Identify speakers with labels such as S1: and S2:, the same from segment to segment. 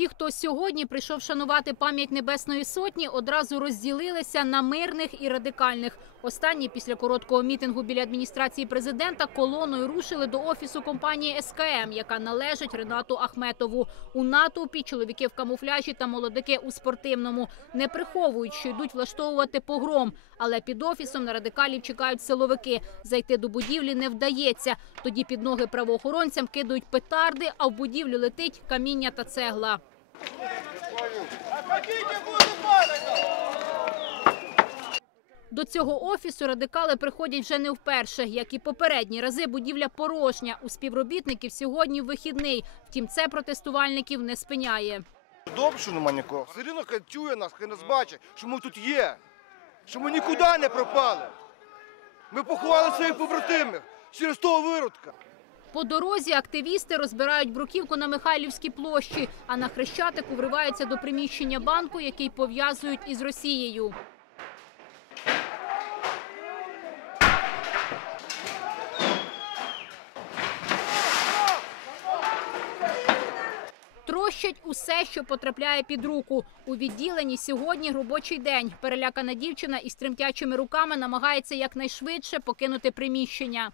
S1: Ті, хто сьогодні прийшов шанувати пам'ять Небесної Сотні, одразу розділилися на мирних і радикальних. Останні після короткого мітингу біля адміністрації президента колоною рушили до офісу компанії СКМ, яка належить Ренату Ахметову. У натовпі чоловіки в камуфляжі та молодики у спортивному не приховують, що йдуть влаштовувати погром. Але під офісом на радикалів чекають силовики. Зайти до будівлі не вдається. Тоді під ноги правоохоронцям кидають петарди, а в будівлю летить каміння та цегла. До цього офісу радикали приходять вже не вперше. Як і попередні рази, будівля порожня. У співробітників сьогодні вихідний. Втім, це протестувальників не спиняє.
S2: Добре, що нема нікого. Все рівно чує нас, хай нас бачить, що ми тут є, що ми нікуди не пропали. Ми поховали своїх побратимів через того виродка.
S1: По дорозі активісти розбирають бруківку на Михайлівській площі, а на Хрещатику вриваються до приміщення банку, який пов'язують із Росією. Трощать усе, що потрапляє під руку. У відділенні сьогодні робочий день. Перелякана дівчина із тремтячими руками намагається якнайшвидше покинути приміщення.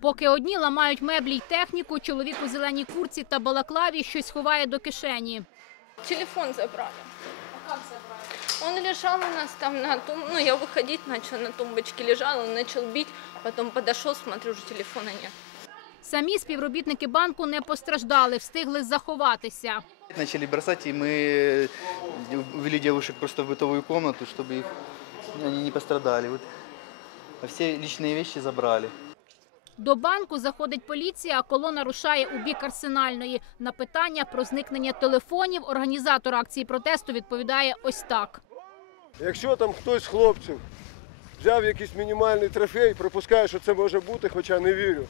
S1: Поки одні ламають меблі й техніку, чоловік у зеленій курці та балаклаві щось ховає до кишені.
S3: Телефон забрали. А как забрали? Он лежал у нас там на тум... Ну, я выходить начала, на тумбочке лежал, он начал бить. Потом подошел, смотрю, уже телефона нет.
S1: Самі співробітники банку не постраждали, встигли заховатися.
S4: Начали бросать, и мы увели девушек просто в бытовую комнату, чтобы их, они не пострадали. Вот. А все личные вещи забрали.
S1: До банку заходить поліція, а колона рушає у бік арсенальної. На питання про зникнення телефонів організатор акції протесту відповідає ось так.
S5: Якщо там хтось з хлопців взяв якийсь мінімальний трофей, припускаю, що це може бути, хоча не вірю,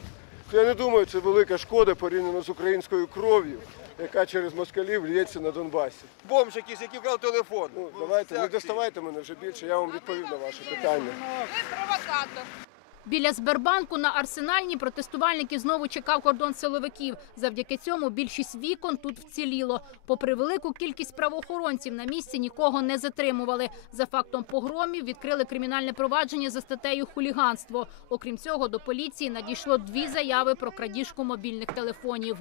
S5: то я не думаю, це велика шкода порівняно з українською кров'ю, яка через москалів лється на Донбасі.
S2: Бомж якийсь, який вкрав телефон.
S5: Ну, давайте, не доставайте мене вже більше, я вам відповів на ваше питання.
S1: Біля Сбербанку на арсенальні протестувальники знову чекав кордон силовиків. Завдяки цьому більшість вікон тут вціліло. Попри велику кількість правоохоронців на місці нікого не затримували. За фактом погромів відкрили кримінальне провадження за статтею хуліганство. Окрім цього, до поліції надійшло дві заяви про крадіжку мобільних телефонів.